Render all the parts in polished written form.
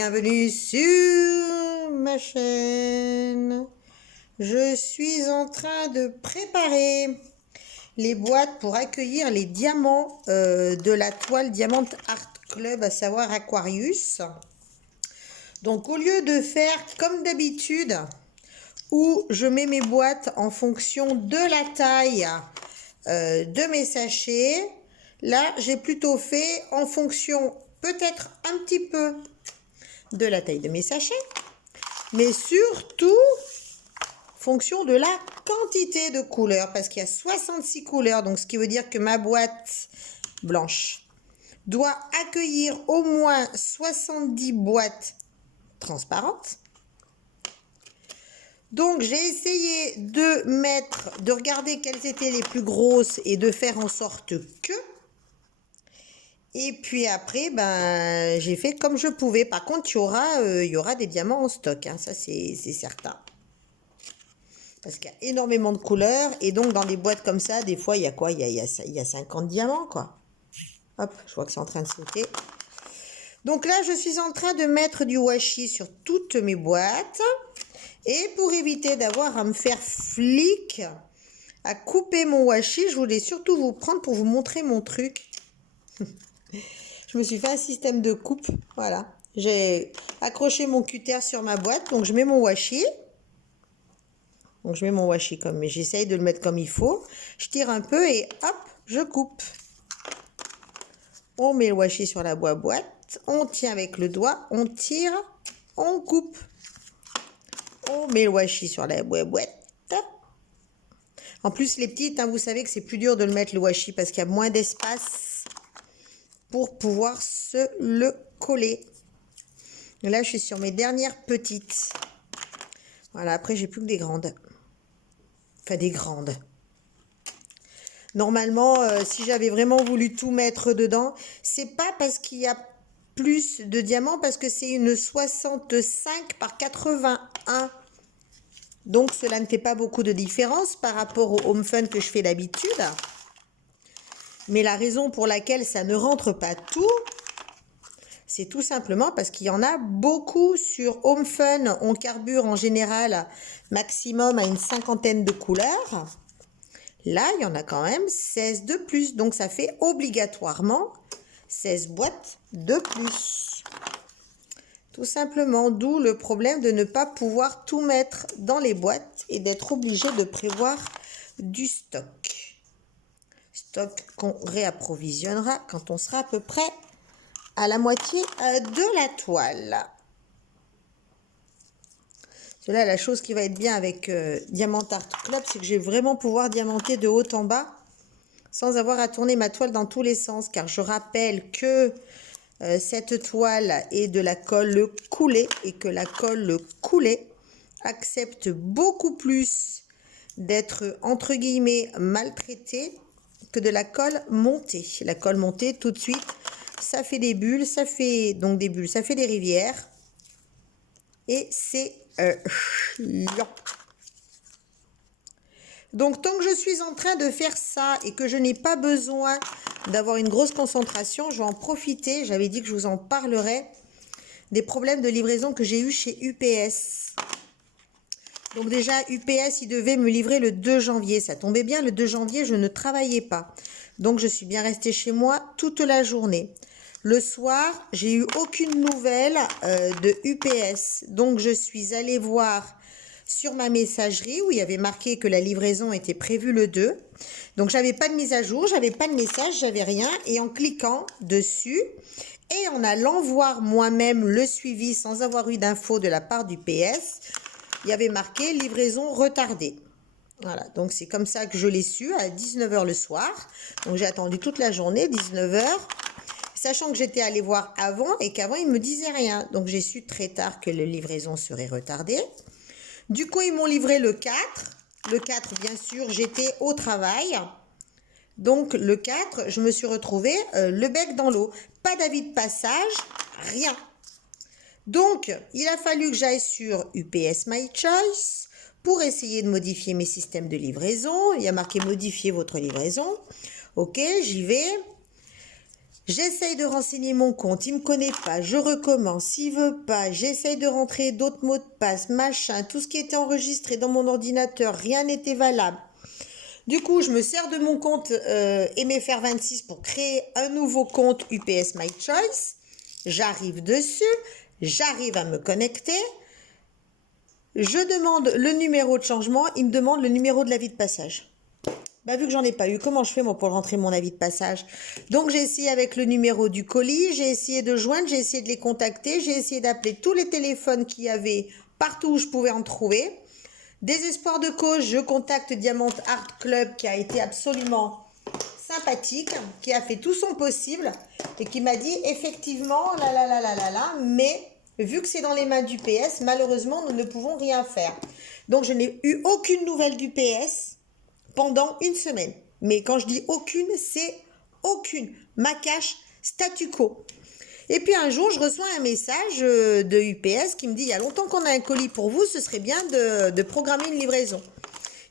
bienvenue sur ma chaîne. Je suis en train de préparer les boîtes pour accueillir les diamants de la toile Diamant Art Club, à savoir Aquarius. Donc au lieu de faire comme d'habitude, où je mets mes boîtes en fonction de la taille de mes sachets, là j'ai plutôt fait en fonction peut-être un petit peu de la taille de mes sachets, mais surtout fonction de la quantité de couleurs, parce qu'il y a 66 couleurs, donc ce qui veut dire que ma boîte blanche doit accueillir au moins 70 boîtes transparentes. Donc j'ai essayé de regarder quelles étaient les plus grosses et de faire en sorte que. Et puis après, ben, j'ai fait comme je pouvais. Par contre, il y aura des diamants en stock, hein, ça c'est certain. Parce qu'il y a énormément de couleurs. Et donc dans des boîtes comme ça, des fois, il y a quoi? Il y a 50 diamants, quoi. Hop, je vois que c'est en train de sauter. Donc là, je suis en train de mettre du washi sur toutes mes boîtes. Et pour éviter d'avoir à me faire flic, à couper mon washi, je voulais surtout vous prendre pour vous montrer mon truc. Je me suis fait un système de coupe, voilà. J'ai accroché mon cutter sur ma boîte, donc je mets mon washi. Donc je mets mon washi comme, j'essaye de le mettre comme il faut. Je tire un peu et hop, je coupe. On met le washi sur la boîte, on tient avec le doigt, on tire, on coupe. On met le washi sur la boîte. En plus, les petites, hein, vous savez que c'est plus dur de le mettre le washi parce qu'il y a moins d'espace pour pouvoir se le coller. Et là, je suis sur mes dernières petites. Voilà, après, j'ai plus que des grandes. Enfin, des grandes. Normalement, si j'avais vraiment voulu tout mettre dedans, c'est pas parce qu'il y a plus de diamants, parce que c'est une 65 par 81. Donc, cela ne fait pas beaucoup de différence par rapport au Home Fun que je fais d'habitude. Mais la raison pour laquelle ça ne rentre pas tout, c'est tout simplement parce qu'il y en a beaucoup sur Home Fun. On carbure en général maximum à une 50aine de couleurs. Là, il y en a quand même 16 de plus. Donc, ça fait obligatoirement 16 boîtes de plus. Tout simplement, d'où le problème de ne pas pouvoir tout mettre dans les boîtes et d'être obligé de prévoir du stock. Stock qu'on réapprovisionnera quand on sera à peu près à la moitié de la toile. Cela, la chose qui va être bien avec Diamant Art Club, c'est que je vais vraiment pouvoir diamanter de haut en bas sans avoir à tourner ma toile dans tous les sens. Car je rappelle que cette toile est de la colle coulée et que la colle coulée accepte beaucoup plus d'être entre guillemets maltraitée que de la colle montée. La colle montée, tout de suite, ça fait des bulles, ça fait donc des bulles, ça fait des rivières et c'est chiant. Donc tant que je suis en train de faire ça et que je n'ai pas besoin d'avoir une grosse concentration, je vais en profiter. J'avais dit que je vous en parlerai des problèmes de livraison que j'ai eu chez UPS. Donc déjà, UPS, il devait me livrer le 2 janvier. Ça tombait bien, le 2 janvier, je ne travaillais pas. Donc je suis bien restée chez moi toute la journée. Le soir, j'ai eu aucune nouvelle de UPS. Donc je suis allée voir sur ma messagerie où il y avait marqué que la livraison était prévue le 2. Donc j'avais pas de mise à jour, j'avais pas de message, j'avais rien. Et en cliquant dessus et en allant voir moi-même le suivi sans avoir eu d'infos de la part du PS, il y avait marqué livraison retardée. Voilà, donc c'est comme ça que je l'ai su à 19 h le soir. Donc j'ai attendu toute la journée, 19 h, sachant que j'étais allée voir avant et qu'avant ils ne me disaient rien. Donc j'ai su très tard que la livraison serait retardée. Du coup, ils m'ont livré le 4. Le 4, bien sûr, j'étais au travail. Donc le 4, je me suis retrouvée le bec dans l'eau. Pas d'avis de passage, rien. Donc, il a fallu que j'aille sur UPS My Choice pour essayer de modifier mes systèmes de livraison. Il y a marqué modifier votre livraison. Ok, j'y vais. J'essaye de renseigner mon compte, il me connaît pas, je recommence, il veut pas, j'essaye de rentrer d'autres mots de passe, machin, tout ce qui était enregistré dans mon ordinateur, rien n'était valable. Du coup, je me sers de mon compte MFR26 pour créer un nouveau compte UPS My Choice. J'arrive dessus, j'arrive à me connecter. Je demande le numéro de changement, il me demande le numéro de l'avis de passage. Bah, vu que j'en ai pas eu, comment je fais moi pour rentrer mon avis de passage? Donc j'ai essayé avec le numéro du colis, j'ai essayé de joindre, j'ai essayé de les contacter, j'ai essayé d'appeler tous les téléphones qu'il y avait partout où je pouvais en trouver. Désespoir de cause, je contacte Diamant Art Club qui a été absolument sympathique, qui a fait tout son possible et qui m'a dit effectivement, mais vu que c'est dans les mains du PS, malheureusement, nous ne pouvons rien faire. Donc, je n'ai eu aucune nouvelle du PS pendant une semaine. Mais quand je dis aucune, c'est aucune. Ma cache statu quo. Et puis un jour, je reçois un message de UPS qui me dit « Il y a longtemps qu'on a un colis pour vous, ce serait bien de programmer une livraison. »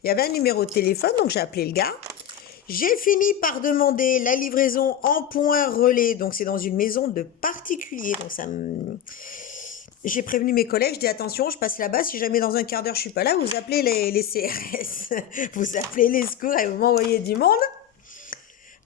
Il y avait un numéro de téléphone, donc j'ai appelé le gars. J'ai fini par demander la livraison en point relais, donc c'est dans une maison de particulier. Donc ça me... J'ai prévenu mes collègues, je dis attention, je passe là-bas, si jamais dans un quart d'heure je suis pas là, vous appelez les CRS, vous appelez les secours et vous m'envoyez du monde.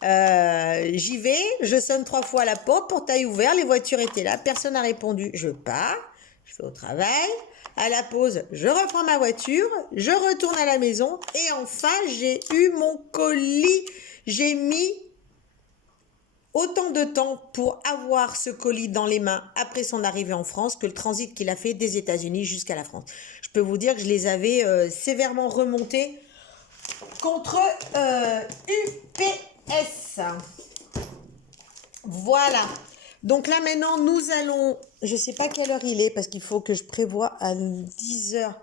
J'y vais, je sonne 3 fois à la porte, portail ouvert, les voitures étaient là, personne n'a répondu. Je pars, je vais au travail, à la pause, je reprends ma voiture, je retourne à la maison et enfin j'ai eu mon colis. J'ai mis autant de temps pour avoir ce colis dans les mains après son arrivée en France que le transit qu'il a fait des États-Unis jusqu'à la France. Je peux vous dire que je les avais sévèrement remontés contre UPS. Voilà. Donc là maintenant nous allons, je ne sais pas quelle heure il est parce qu'il faut que je prévoie à 10h30,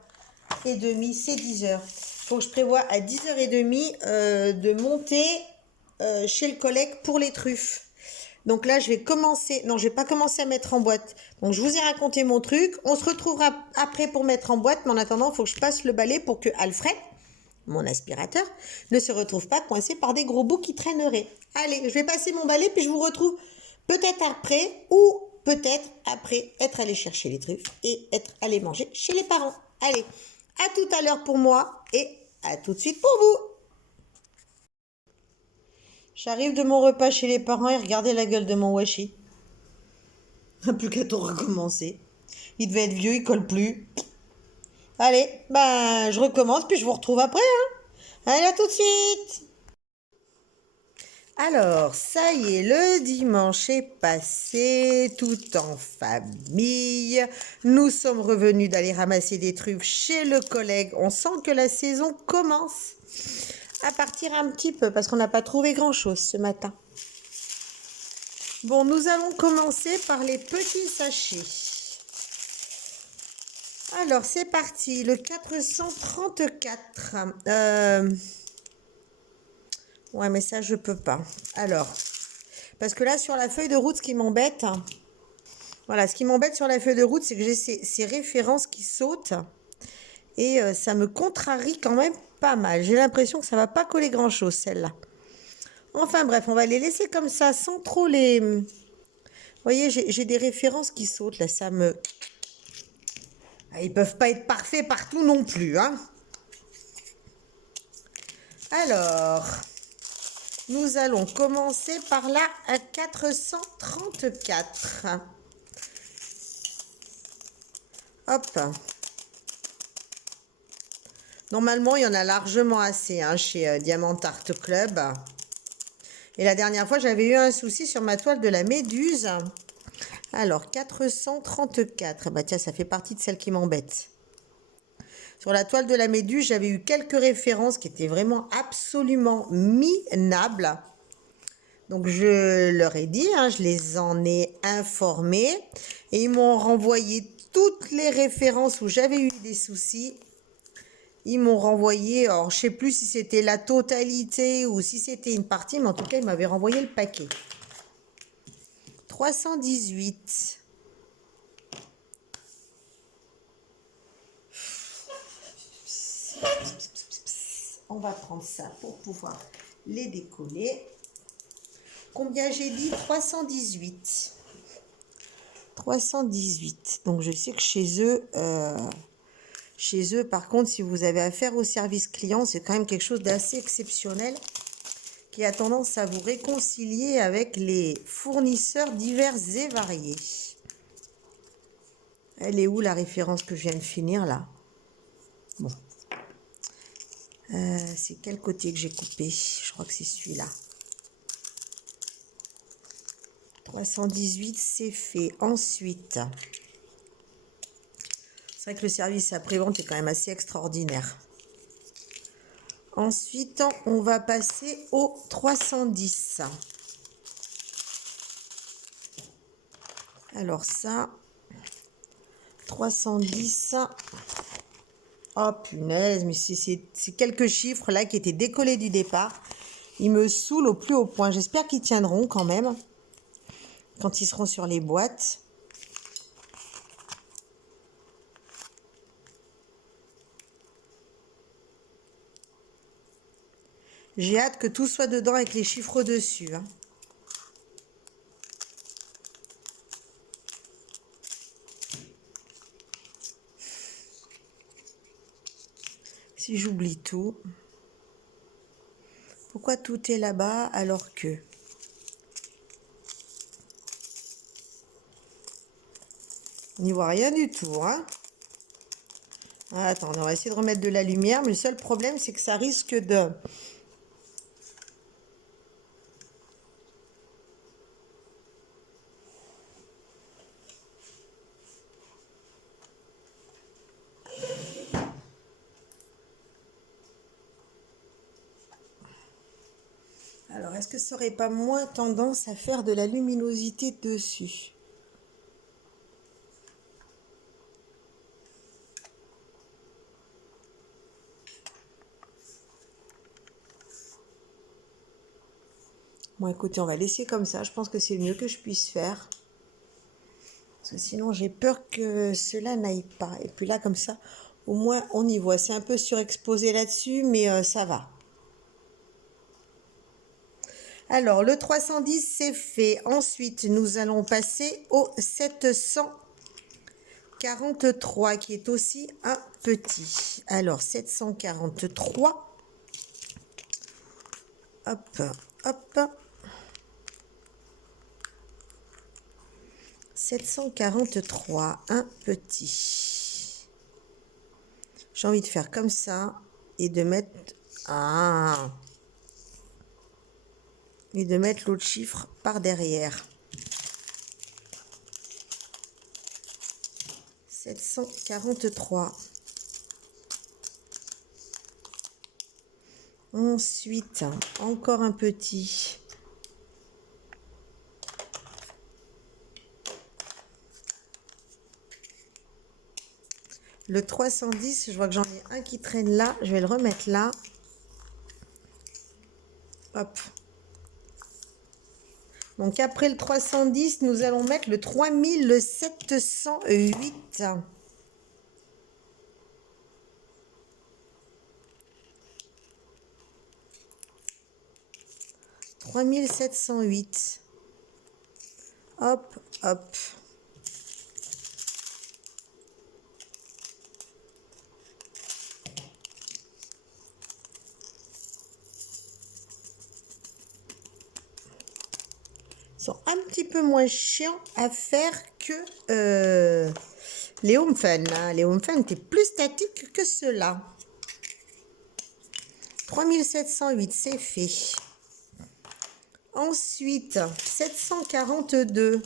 c'est 10h. Il faut que je prévoie à 10h30 de monter chez le collègue pour les truffes. Donc là je vais commencer, non je vais pas commencer à mettre en boîte. Donc je vous ai raconté mon truc, on se retrouvera après pour mettre en boîte, mais en attendant il faut que je passe le balai pour que Alfred, mon aspirateur, ne se retrouve pas coincé par des gros bouts qui traîneraient. Allez, je vais passer mon balai puis je vous retrouve peut-être après ou peut-être après être allé chercher les truffes et être allé manger chez les parents. Allez, à tout à l'heure pour moi et à tout de suite pour vous. J'arrive de mon repas chez les parents et regardez la gueule de mon washi. Plus qu'à tout recommencer. Il devait être vieux, il colle plus. Allez, ben je recommence puis je vous retrouve après. Allez, à tout de suite. Alors, ça y est, le dimanche est passé, tout en famille. Nous sommes revenus d'aller ramasser des truffes chez le collègue. On sent que la saison commence à partir un petit peu parce qu'on n'a pas trouvé grand-chose ce matin. Bon, nous allons commencer par les petits sachets. Alors, c'est parti, le 434. Ouais, mais ça, je peux pas. Alors, parce que là, sur la feuille de route, ce qui m'embête, voilà, ce qui m'embête sur la feuille de route, c'est que j'ai ces références qui sautent et ça me contrarie quand même pas mal. J'ai l'impression que ça va pas coller grand-chose, celle-là. Enfin, bref, on va les laisser comme ça, sans trop les... Vous voyez, j'ai des références qui sautent, là, ça me... Ils peuvent pas être parfaits partout non plus, hein. Alors... Nous allons commencer par la 434. Hop. Normalement, il y en a largement assez chez Diamant Art Club. Et la dernière fois, j'avais eu un souci sur ma toile de la Méduse. Alors, 434. Bah tiens, ça fait partie de celle qui m'embête. Sur la toile de la Méduse, j'avais eu quelques références qui étaient vraiment absolument minables. Donc, je leur ai dit, je les en ai informés. Et ils m'ont renvoyé toutes les références où j'avais eu des soucis. Ils m'ont renvoyé, alors je ne sais plus si c'était la totalité ou si c'était une partie, mais en tout cas, ils m'avaient renvoyé le paquet. 318. On va prendre ça pour pouvoir les décoller. Combien j'ai dit? 318. 318. Donc je sais que chez eux, par contre, si vous avez affaire au service client, c'est quand même quelque chose d'assez exceptionnel qui a tendance à vous réconcilier avec les fournisseurs divers et variés. Elle est où la référence que je viens de finir là? Bon. C'est quel côté que j'ai coupé? Je crois que c'est celui-là. 318, c'est fait. Ensuite, c'est vrai que le service après-vente est quand même assez extraordinaire. Ensuite, on va passer au 310. Alors ça, 310. Oh punaise, mais c'est quelques chiffres là qui étaient décollés du départ. Ils me saoulent au plus haut point. J'espère qu'ils tiendront quand même quand ils seront sur les boîtes. J'ai hâte que tout soit dedans avec les chiffres dessus. Hein. Si j'oublie tout. Pourquoi tout est là-bas alors que... On n'y voit rien du tout. Hein. Attends, on va essayer de remettre de la lumière. Mais le seul problème, c'est que ça risque de... Alors, est-ce que ça aurait pas moins tendance à faire de la luminosité dessus? Bon, écoutez, on va laisser comme ça. Je pense que c'est le mieux que je puisse faire. Parce que sinon, j'ai peur que cela n'aille pas. Et puis là, comme ça, au moins, on y voit. C'est un peu surexposé là-dessus, mais ça va. Alors, le 310, c'est fait. Ensuite, nous allons passer au 743, qui est aussi un petit. Alors, 743. Hop, hop. 743, un petit. J'ai envie de faire comme ça et de mettre... Ah, et de mettre l'autre chiffre par derrière. 743. Ensuite, encore un petit. Le 310, je vois que j'en ai un qui traîne là. Je vais le remettre là. Hop. Donc après le 310, nous allons mettre le 3708. 3708. Hop, hop. Sont un petit peu moins chiants à faire que les Home Fun. Hein. Les Home Fun étaient plus statiques que ceux-là. 3708, c'est fait. Ensuite, 742.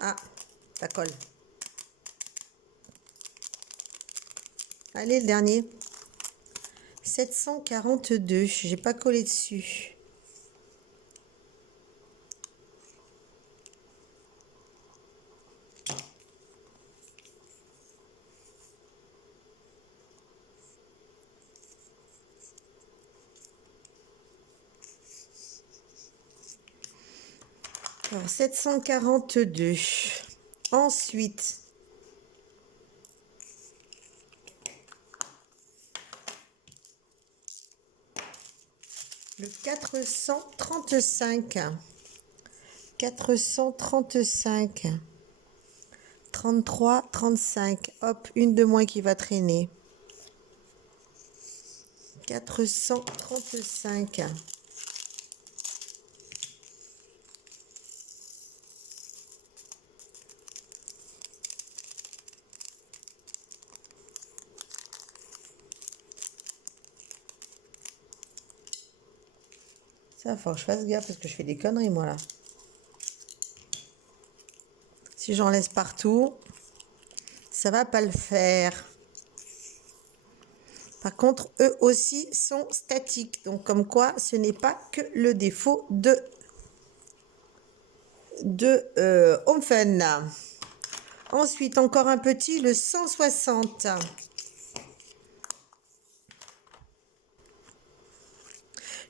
Ah, ça colle. Allez, le dernier. 742. J'ai pas collé dessus. Alors, 742. Ensuite, Le 435. 435. 33, 35. Hop, une de moins qui va traîner. 435. Ça, faut que je fasse gaffe parce que je fais des conneries, moi, là. Si j'en laisse partout, ça va pas le faire. Par contre, eux aussi sont statiques. Donc, comme quoi, ce n'est pas que le défaut de Home Fun. Ensuite, encore un petit, le 160.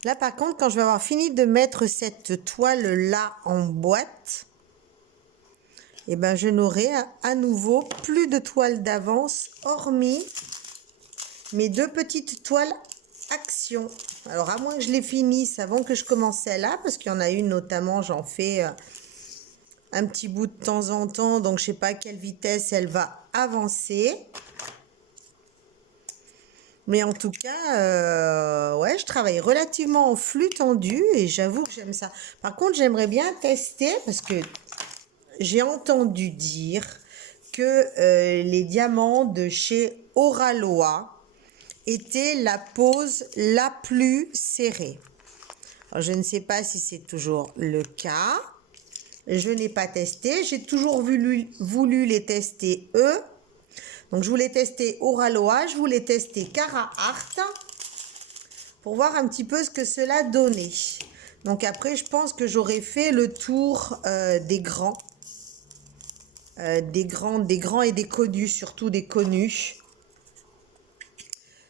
Là, par contre, quand je vais avoir fini de mettre cette toile-là en boîte, eh ben, je n'aurai à nouveau plus de toile d'avance, hormis mes deux petites toiles action. Alors, à moins que je les finisse avant que je commence celle-là, parce qu'il y en a une notamment, j'en fais un petit bout de temps en temps, donc je ne sais pas à quelle vitesse elle va avancer. Mais en tout cas, ouais, je travaille relativement en flux tendu et j'avoue que j'aime ça. Par contre, j'aimerais bien tester parce que j'ai entendu dire que les diamants de chez Oraloa étaient la pose la plus serrée. Alors, je ne sais pas si c'est toujours le cas. Je n'ai pas testé. J'ai toujours voulu les tester eux. Donc, je voulais tester Oraloa, je voulais tester Carhartt pour voir un petit peu ce que cela donnait. Donc, après, je pense que j'aurais fait le tour des grands. Des grands et des connus, surtout des connus.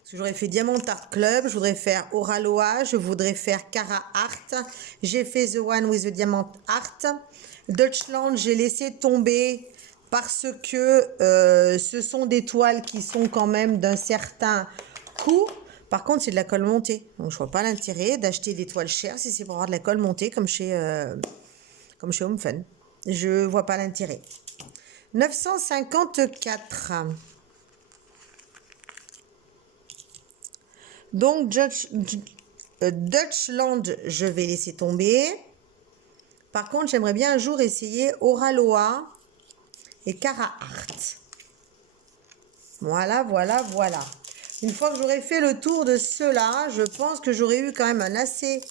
Parce que j'aurais fait Diamond Art Club, je voudrais faire Oraloa, je voudrais faire Carhartt. J'ai fait The One with the Diamond Art. Deutschland, j'ai laissé tomber parce que ce sont des toiles qui sont quand même d'un certain coût. Par contre, c'est de la colle montée. Donc, je vois pas l'intérêt d'acheter des toiles chères si c'est pour avoir de la colle montée comme chez Home Fun. Je vois pas l'intérêt. 954. Donc, Deutschland, je vais laisser tomber. Par contre, j'aimerais bien un jour essayer Oraloa et Carhartt. Voilà, voilà, voilà. Une fois que j'aurai fait le tour de ceux-là, je pense que j'aurai eu quand même un assez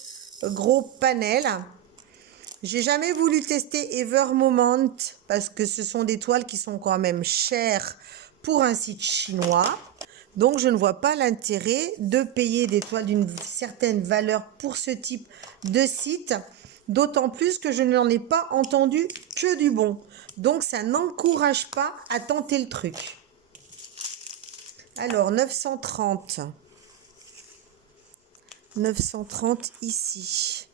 gros panel. J'ai jamais voulu tester Ever Moment parce que ce sont des toiles qui sont quand même chères pour un site chinois. Donc, je ne vois pas l'intérêt de payer des toiles d'une certaine valeur pour ce type de site. D'autant plus que je n'en ai pas entendu que du bon. Donc, ça n'encourage pas à tenter le truc. Alors, 930. 930 ici.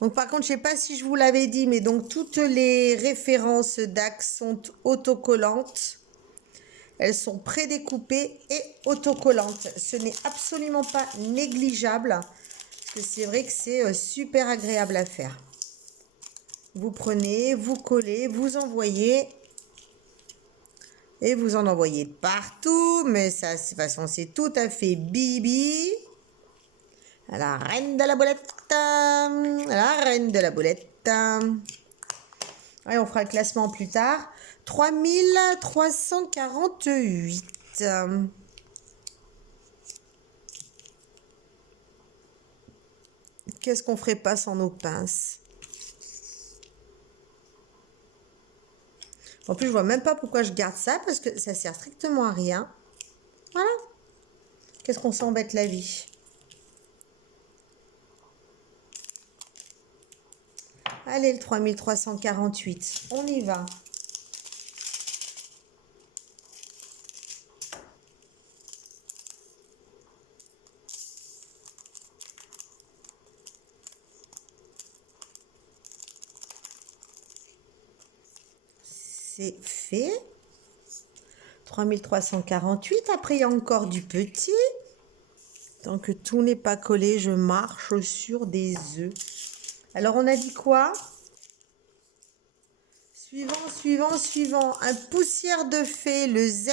Donc, par contre, je ne sais pas si je vous l'avais dit, mais donc, toutes les références d'axes sont autocollantes. Elles sont prédécoupées et autocollantes. Ce n'est absolument pas négligeable. Parce que c'est vrai que c'est super agréable à faire. Vous prenez, vous collez, vous envoyez. Et vous en envoyez partout. Mais ça, de toute façon, c'est tout à fait bibi. À la reine de la boulette. À la reine de la boulette. Et on fera le classement plus tard. 3348. Qu'est-ce qu'on ferait pas sans nos pinces? En plus, je vois même pas pourquoi je garde ça, parce que ça sert strictement à rien. Voilà. Qu'est-ce qu'on s'embête la vie? Allez, le 3348. On y va. C'est fait. 3348. Après, il y a encore du petit. Tant que tout n'est pas collé, je marche sur des œufs. Alors, on a dit quoi? Suivant. Un poussière de fée, le Z.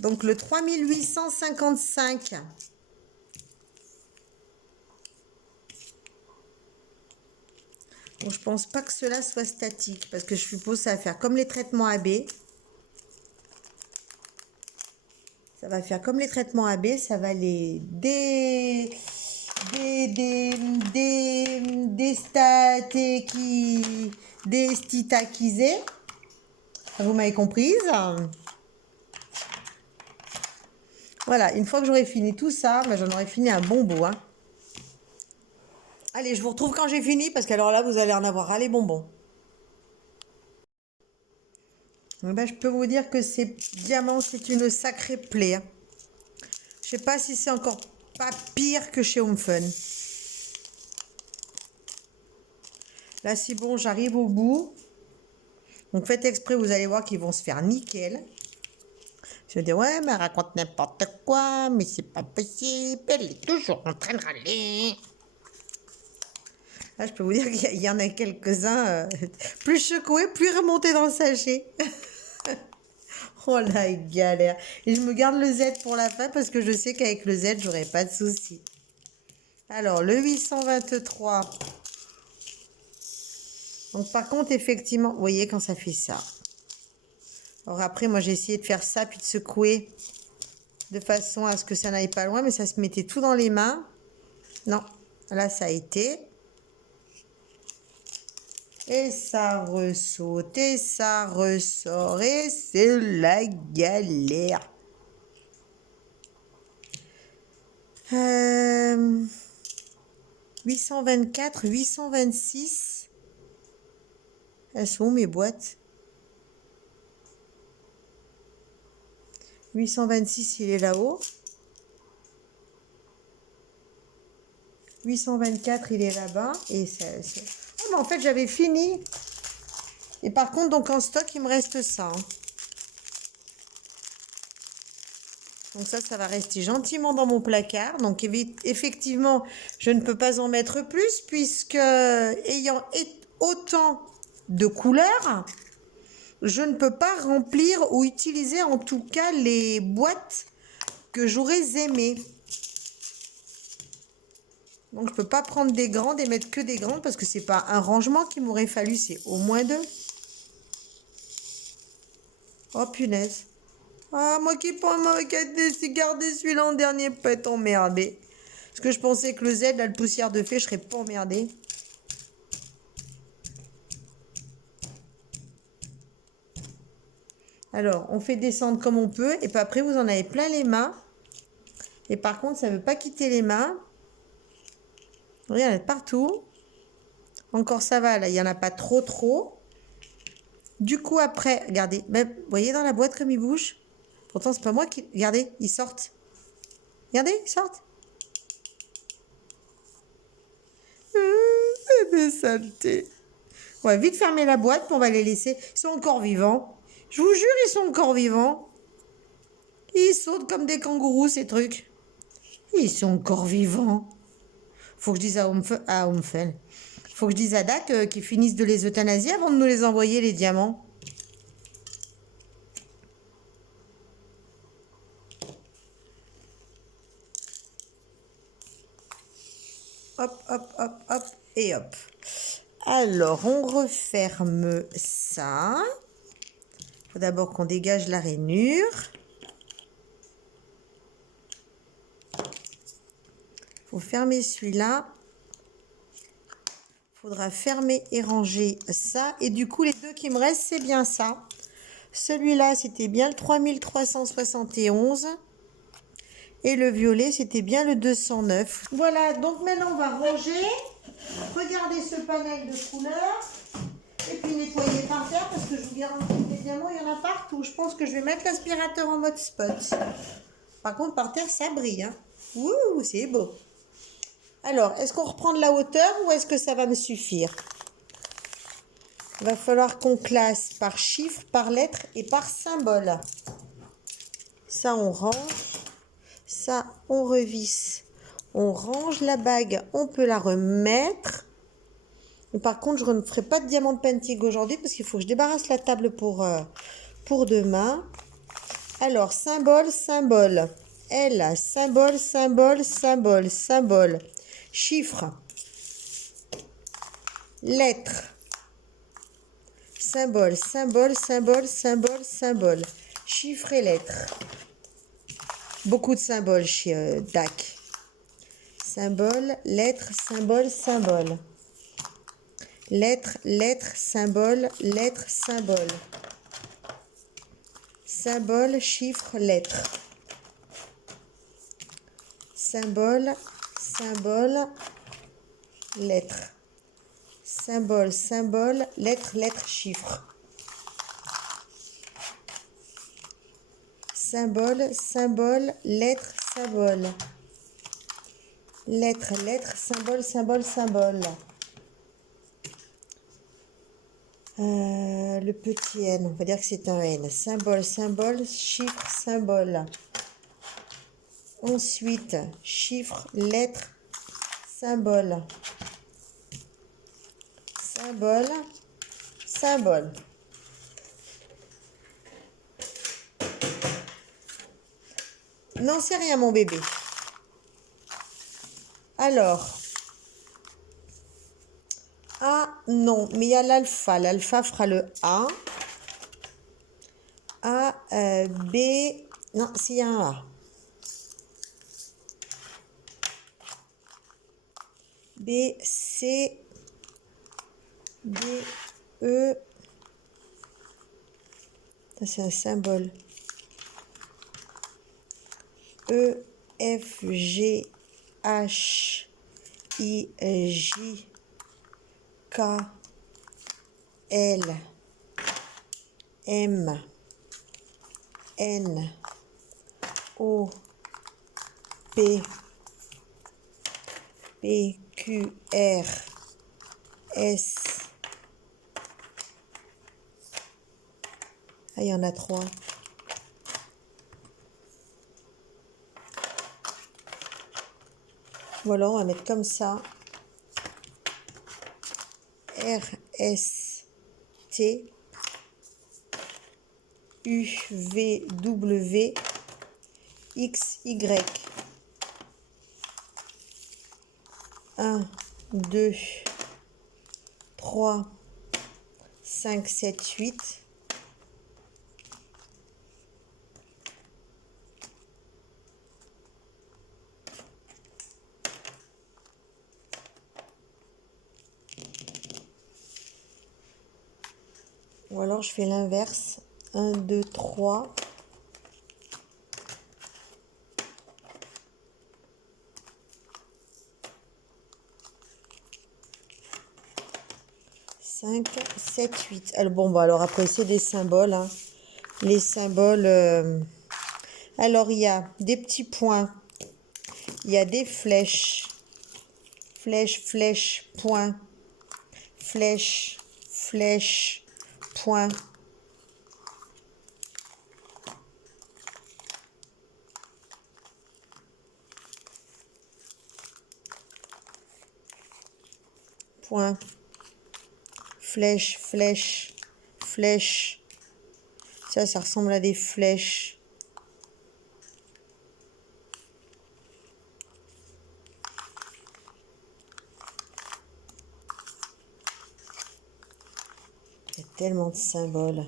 Donc, le 3855. Bon, je pense pas que cela soit statique. Parce que je suppose que ça va faire comme les traitements AB. Ça va faire comme les traitements AB. Ça va les déstatiquiser. Vous m'avez comprise. Voilà, une fois que j'aurai fini tout ça, ben, j'en aurai fini un bon bout. Hein. Allez, je vous retrouve quand j'ai fini, parce qu'alors là, vous allez en avoir ras les bonbons. Ben, je peux vous dire que ces diamants, c'est une sacrée plaie. Hein. Je sais pas si c'est encore pas pire que chez Home Fun. Là, c'est bon, j'arrive au bout. Donc, faites exprès, vous allez voir qu'ils vont se faire nickel. Je vais dire, ouais, mais elle raconte n'importe quoi, mais c'est pas possible, elle est toujours en train de râler. Là, je peux vous dire qu'il y en a quelques-uns, plus secoués, plus remontés dans le sachet. Oh la galère. Et je me garde le Z pour la fin parce que je sais qu'avec le Z, j'aurai pas de soucis. Alors, le 823. Donc, par contre, effectivement, vous voyez quand ça fait ça. Alors après, moi, j'ai essayé de faire ça, puis de secouer de façon à ce que ça n'aille pas loin, mais ça se mettait tout dans les mains. Non, là, ça a été. Et ça ressaute, et ça ressort, et c'est la galère. 824, 826. Elles sont où mes boîtes? 826, il est là-haut. 824, il est là-bas. Et ça... Oh, mais en fait, j'avais fini. Et par contre, donc en stock, il me reste ça. Hein. Donc ça va rester gentiment dans mon placard. Donc effectivement, je ne peux pas en mettre plus puisque ayant autant de couleurs, je ne peux pas remplir ou utiliser en tout cas les boîtes que j'aurais aimées. Donc je ne peux pas prendre des grandes et mettre que des grandes parce que c'est pas un rangement qu'il m'aurait fallu, c'est au moins 2. Oh punaise. Ah, moi qui prends ma gardé celui-là en dernier, pas être emmerdé. Parce que je pensais que le Z, là, le poussière de fée, je serais pas emmerdé. Alors, on fait descendre comme on peut. Et puis après, vous en avez plein les mains. Et par contre, ça ne veut pas quitter les mains. Regardez, partout. Encore ça va, là, il n'y en a pas trop. Du coup, après, regardez, même, vous voyez dans la boîte comme ils bougent? Pourtant, c'est pas moi qui... Regardez, ils sortent. Regardez, ils sortent. C'est des saletés. On va vite fermer la boîte, puis on va les laisser. Ils sont encore vivants. Je vous jure, ils sont encore vivants. Ils sautent comme des kangourous, ces trucs. Ils sont encore vivants. Faut que je dise à Omfel. Faut que je dise à Dak qu'ils finissent de les euthanasier avant de nous les envoyer, les diamants. Hop, et hop. Alors, on referme ça. Il faut d'abord qu'on dégage la rainure. Il faut fermer celui-là. Il faudra fermer et ranger ça. Et du coup, les deux qui me restent, c'est bien ça. Celui-là, c'était bien le 3371. Et le violet, c'était bien le 209. Voilà, donc maintenant, on va ranger. Regardez ce panel de couleurs. Et puis nettoyer par terre, parce que je vous garantis que les diamants, il y en a partout. Je pense que je vais mettre l'aspirateur en mode spot. Par contre, par terre, ça brille. Hein. Ouh, c'est beau. Alors, est-ce qu'on reprend de la hauteur ou est-ce que ça va me suffire? Il va falloir qu'on classe par chiffre, par lettre et par symbole. Ça, on range. Ça, on revisse. On range la bague, on peut la remettre. Par contre, je ne ferai pas de diamant de pentig aujourd'hui parce qu'il faut que je débarrasse la table pour demain. Alors, symbole, symbole. L, symbole, symbole, symbole, symbole. Chiffre. Lettre. Symbole, symbole, symbole, symbole, symbole. Chiffre et lettres. Beaucoup de symboles chez DAC. Symbole, lettre, symbole, symbole. Lettre, lettre, symbole, lettre, symbole. Symbole, chiffre, lettre. Symbole, symbole, lettre. Symbole, symbole, lettre, lettre, chiffre. Symbole, symbole, lettre, symbole. Lettre, lettre, symbole, symbole, symbole. Le petit N, on va dire que c'est un N. Symbole, symbole, chiffre, symbole. Ensuite, chiffre, lettre, symbole. Symbole, symbole. Non, c'est rien, mon bébé. Alors, A, non, mais il y a l'alpha. L'alpha fera le A. A, B, non, s'il y a un A. B, C, D, E. Ça, c'est un symbole. E, F, G, H, I, J, K, L, M, N, O, P, P, Q, R, S. Ah, il y en a 3. Voilà, on va mettre comme ça. R, S, T, U, V, W, X, Y. 1, 2, 3, 5, 7, 8. Ou alors je fais l'inverse. 1, 2, 3. 5, 7, 8. Alors, bon, bah, alors après, c'est des symboles. Hein. Les symboles. Alors, il y a des petits points. Il y a des flèches. Flèche, flèche, point. Flèche, flèche, point. Point. Flèche, flèche, flèche. Ça ressemble à des flèches. Il y a tellement de symboles.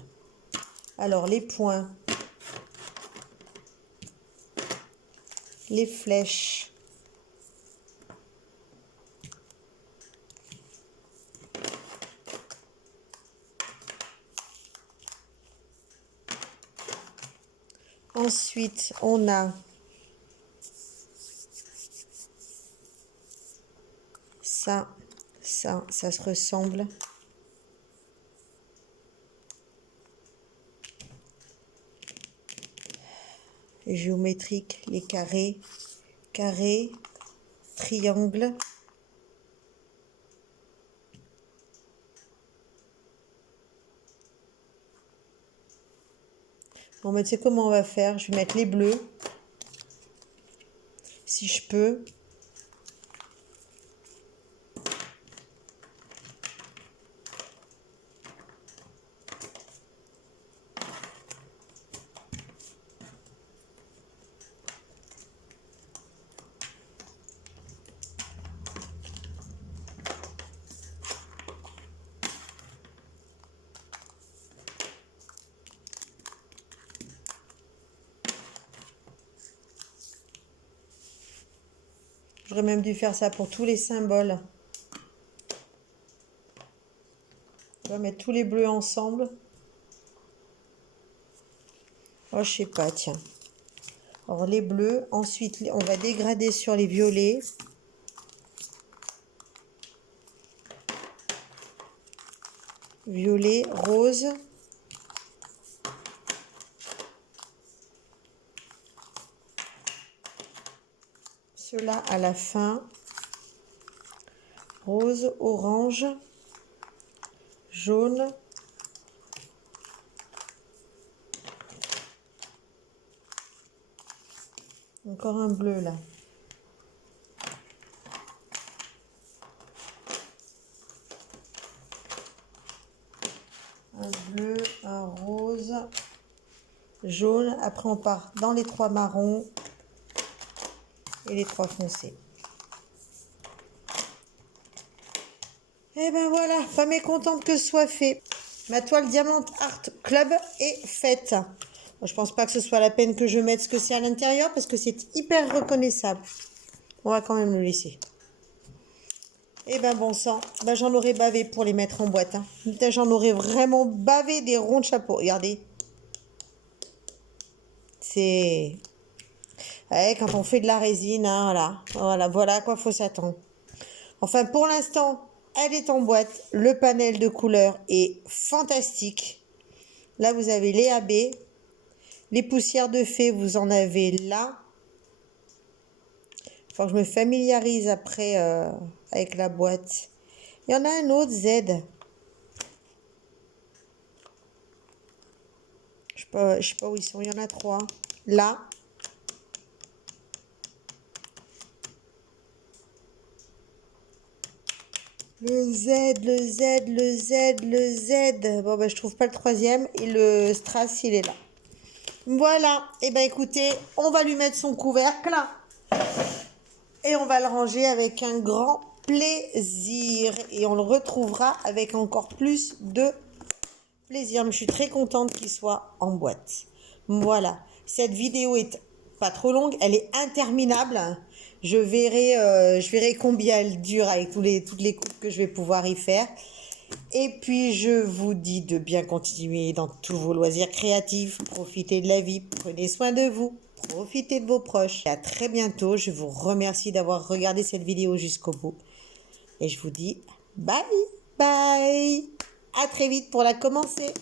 Alors, les points. Les flèches. Ensuite, on a ça se ressemble. Géométrique, les carrés, carré, triangle. Bon, mais tu sais comment on va faire? Je vais mettre les bleus. si je peux. J'aurais même dû faire ça pour tous les symboles. On va mettre tous les bleus ensemble. Oh, je sais pas, tiens. Alors, les bleus. Ensuite, on va dégrader sur les violets. Violet, rose. Ceux-là à la fin. Rose, orange, jaune. Encore un bleu là. Un bleu, un rose, jaune. Après, on part dans les 3 marrons et les 3 foncés. Et ben voilà, pas mécontente que ce soit fait. Ma toile Diamant Art Club est faite. Bon, je pense pas que ce soit la peine que je mette ce que c'est à l'intérieur parce que c'est hyper reconnaissable. On va quand même le laisser. Et ben bon sang, ben j'en aurais bavé pour les mettre en boîte. Hein. J'en aurais vraiment bavé des ronds de chapeau. Regardez. C'est... Ouais, quand on fait de la résine, hein, voilà à quoi faut s'attendre. Enfin, pour l'instant, elle est en boîte. Le panel de couleurs est fantastique. Là, vous avez les AB. Les poussières de fée, vous en avez là. Il faut que je me familiarise après avec la boîte. Il y en a un autre, Z. Je sais pas où ils sont. Il y en a 3. Là. Le Z, le Z, le Z, le Z. Bon, ben, je trouve pas le 3e. Et le strass, il est là. Voilà. Et ben, écoutez, on va lui mettre son couvercle. Et on va le ranger avec un grand plaisir. Et on le retrouvera avec encore plus de plaisir. Mais je suis très contente qu'il soit en boîte. Voilà. Cette vidéo est pas trop longue. Elle est interminable. Je verrai combien elle dure avec toutes les coupes que je vais pouvoir y faire. Et puis, je vous dis de bien continuer dans tous vos loisirs créatifs. Profitez de la vie. Prenez soin de vous. Profitez de vos proches. Et à très bientôt. Je vous remercie d'avoir regardé cette vidéo jusqu'au bout. Et je vous dis bye bye. À très vite pour la commencer.